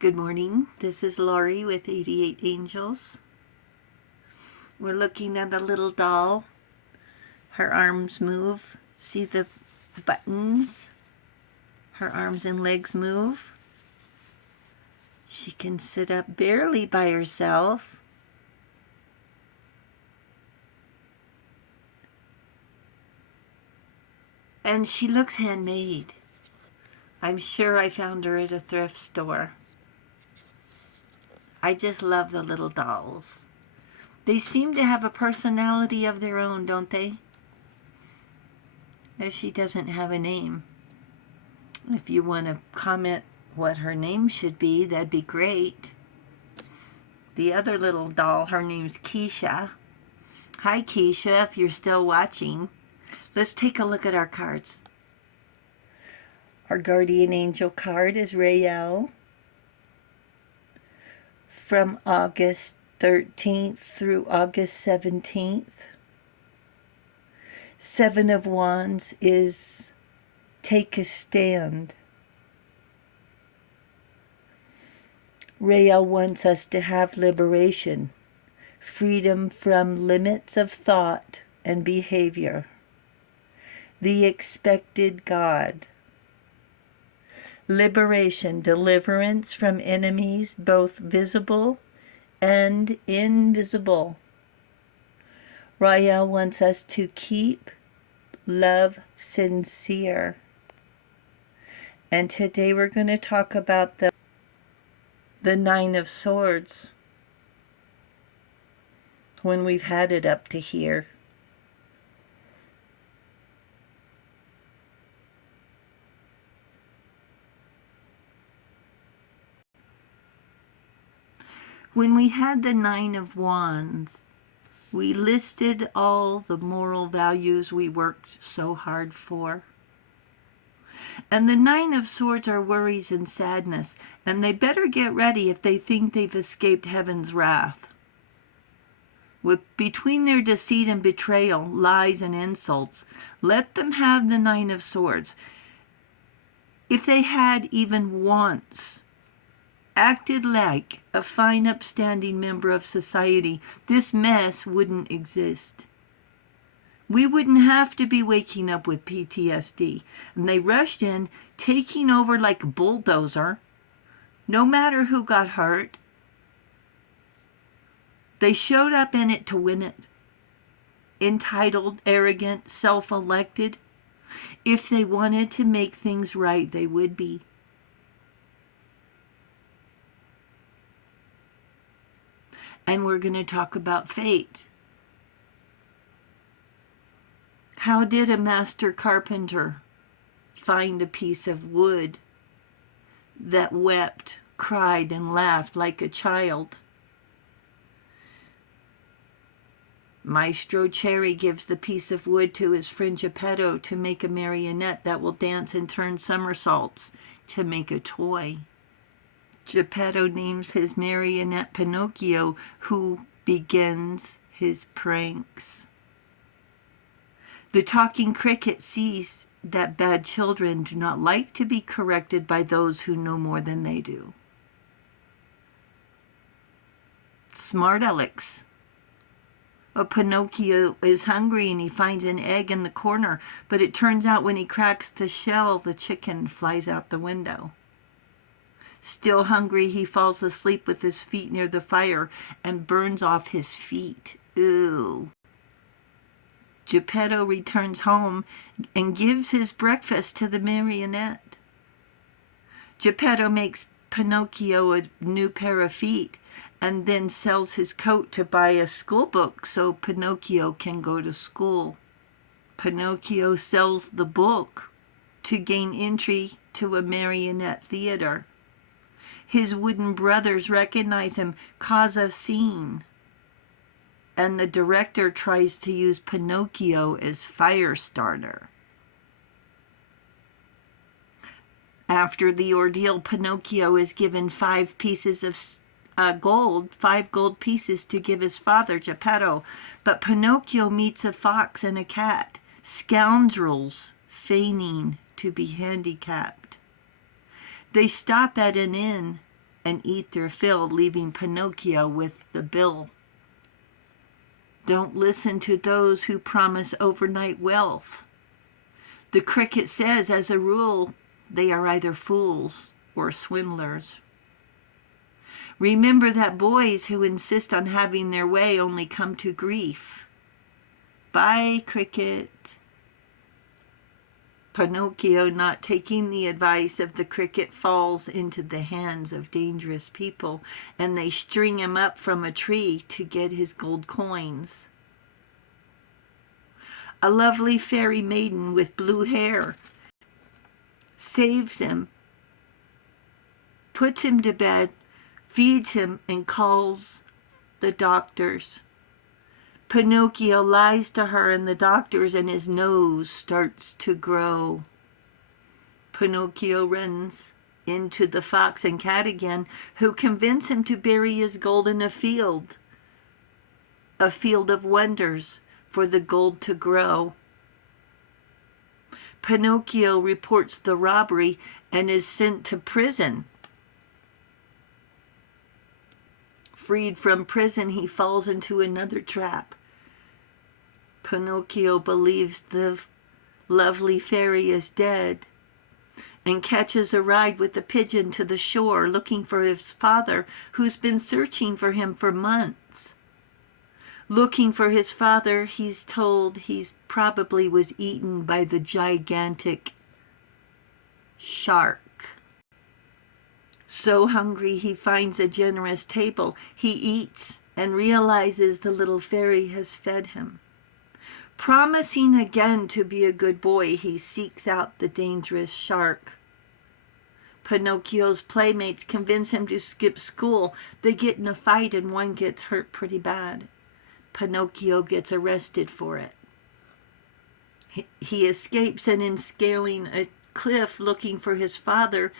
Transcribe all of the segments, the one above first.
Good morning. This is Lori with 88 Angels. We're looking at a little doll. Her arms move. See the buttons? Her arms and legs move. She can sit up barely by herself. And she looks handmade. I'm sure I found her at a thrift store. I just love the little dolls. They seem to have a personality of their own, don't they? As she doesn't have a name. If you want to comment what her name should be, that'd be great. The other little doll, her name's Keisha. Hi, Keisha, if you're still watching. Let's take a look at our cards. Our guardian angel card is Rael. From August 13th through August 17th. Seven of Wands is take a stand. Rael wants us to have liberation, freedom from limits of thought and behavior. The expected God. Liberation, deliverance from enemies, both visible and invisible. Rael wants us to keep love sincere. And today we're going to talk about the Nine of Swords when we've had it up to here. When we had the Nine of Wands, we listed all the moral values we worked so hard for. And the Nine of Swords are worries and sadness, and they better get ready if they think they've escaped heaven's wrath. Between their deceit and betrayal, lies and insults, let them have the Nine of Swords. If they had even once acted like a fine, upstanding member of society, this mess wouldn't exist. We wouldn't have to be waking up with PTSD. And they rushed in, taking over like a bulldozer, no matter who got hurt. They showed up in it to win it. Entitled, arrogant, self-elected. If they wanted to make things right, they would be. And we're going to talk about fate. How did a master carpenter find a piece of wood that wept, cried, and laughed like a child? Maestro Cherry gives the piece of wood to his friend Geppetto to make a marionette that will dance and turn somersaults to make a toy. Geppetto names his marionette Pinocchio, who begins his pranks. The talking cricket sees that bad children do not like to be corrected by those who know more than they do. Smart Alex. Pinocchio is hungry and he finds an egg in the corner, but it turns out when he cracks the shell, the chicken flies out the window. Still hungry, he falls asleep with his feet near the fire and burns off his feet. Ooh. Geppetto returns home and gives his breakfast to the marionette. Geppetto makes Pinocchio a new pair of feet and then sells his coat to buy a school book so Pinocchio can go to school. Pinocchio sells the book to gain entry to a marionette theater. His wooden brothers recognize him, cause a scene. And the director tries to use Pinocchio as fire starter. After the ordeal, Pinocchio is given 5 pieces of gold, 5 gold pieces to give his father, Geppetto. But Pinocchio meets a fox and a cat, scoundrels feigning to be handicapped. They stop at an inn and eat their fill, leaving Pinocchio with the bill. Don't listen to those who promise overnight wealth. The cricket says, as a rule, they are either fools or swindlers. Remember that boys who insist on having their way only come to grief. Bye, cricket. Pinocchio, not taking the advice of the cricket, falls into the hands of dangerous people, and they string him up from a tree to get his gold coins. A lovely fairy maiden with blue hair saves him, puts him to bed, feeds him, and calls the doctors. Pinocchio lies to her and the doctors, and his nose starts to grow. Pinocchio runs into the fox and cat again, who convince him to bury his gold in a field of wonders for the gold to grow. Pinocchio reports the robbery and is sent to prison. Freed from prison, he falls into another trap. Pinocchio believes the lovely fairy is dead and catches a ride with the pigeon to the shore, looking for his father, who's been searching for him for months. Looking for his father, he's told he's probably was eaten by the gigantic shark. So hungry, he finds a generous table. He eats and realizes the little fairy has fed him. Promising again to be a good boy, he seeks out the dangerous shark. Pinocchio's playmates convince him to skip school. They get in a fight and one gets hurt pretty bad. Pinocchio gets arrested for it. He escapes, and in scaling a cliff looking for his father,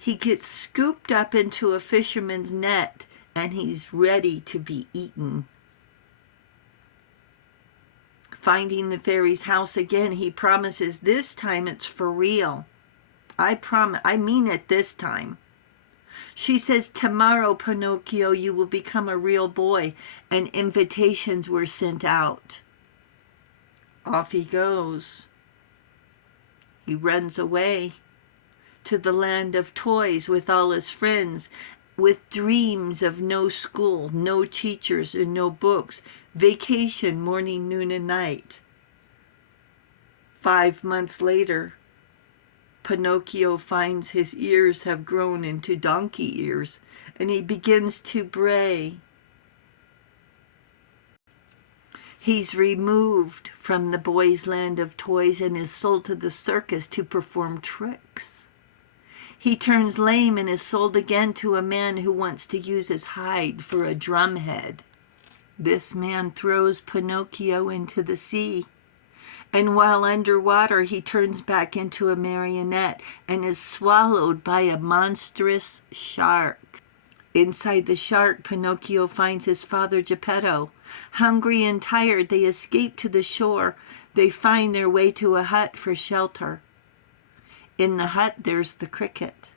he gets scooped up into a fisherman's net, and he's ready to be eaten. Finding the fairy's house again, he promises this time it's for real. I mean it this time. She says, tomorrow, Pinocchio, you will become a real boy, and invitations were sent out. Off he goes. He runs away to the land of toys with all his friends, with dreams of no school, no teachers, and no books, vacation morning, noon, and night. 5 months later, Pinocchio finds his ears have grown into donkey ears, and he begins to bray. He's removed from the boys' land of toys and is sold to the circus to perform tricks. He turns lame and is sold again to a man who wants to use his hide for a drumhead. This man throws Pinocchio into the sea, and while underwater he turns back into a marionette and is swallowed by a monstrous shark. Inside the shark, Pinocchio finds his father Geppetto. Hungry and tired, they escape to the shore. They find their way to a hut for shelter. In the hut, there's the cricket.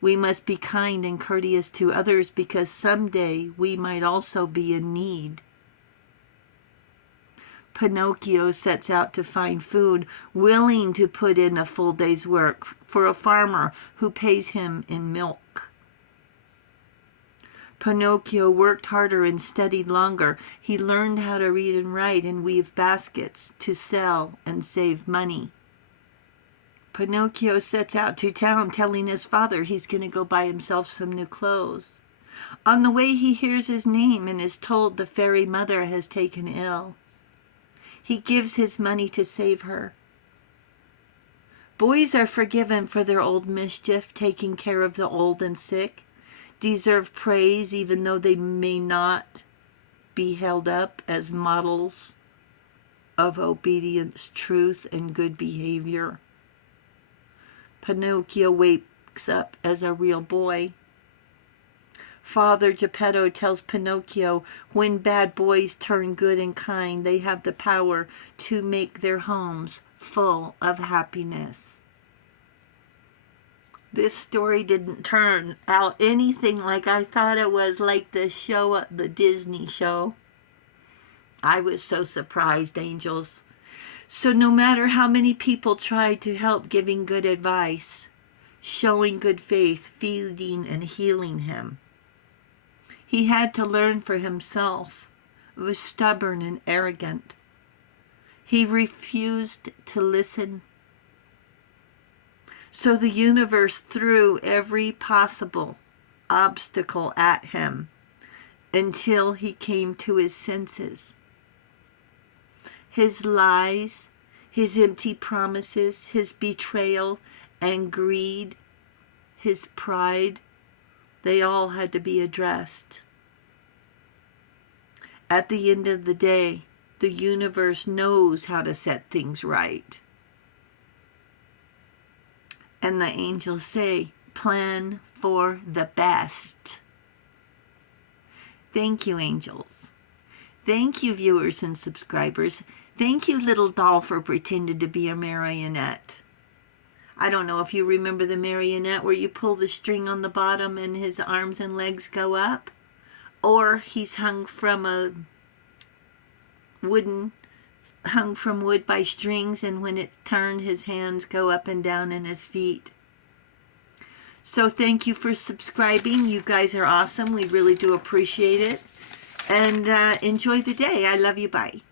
We must be kind and courteous to others because someday we might also be in need. Pinocchio sets out to find food, willing to put in a full day's work for a farmer who pays him in milk. Pinocchio worked harder and studied longer. He learned how to read and write and weave baskets to sell and save money. Pinocchio sets out to town telling his father he's going to go buy himself some new clothes. On the way, he hears his name and is told the fairy mother has taken ill. He gives his money to save her. Boys are forgiven for their old mischief, taking care of the old and sick, deserve praise even though they may not be held up as models of obedience, truth, and good behavior. Pinocchio wakes up as a real boy. Father Geppetto tells Pinocchio, when bad boys turn good and kind, they have the power to make their homes full of happiness. This story didn't turn out anything like I thought it was, like the show, the Disney show. I was so surprised, angels. So no matter how many people tried to help giving good advice, showing good faith, feeding and healing him, he had to learn for himself. It was stubborn and arrogant. He refused to listen. So the universe threw every possible obstacle at him until he came to his senses. His lies, his empty promises, his betrayal and greed, his pride, they all had to be addressed. At the end of the day, the universe knows how to set things right. And the angels say, plan for the best. Thank you, angels. Thank you, viewers and subscribers. Thank you, little doll, for pretending to be a marionette. I don't know if you remember the marionette where you pull the string on the bottom and his arms and legs go up. Or he's hung from wood by strings, and when it's turned, his hands go up and down and his feet. So thank you for subscribing. You guys are awesome. We really do appreciate it. And enjoy the day. I love you. Bye.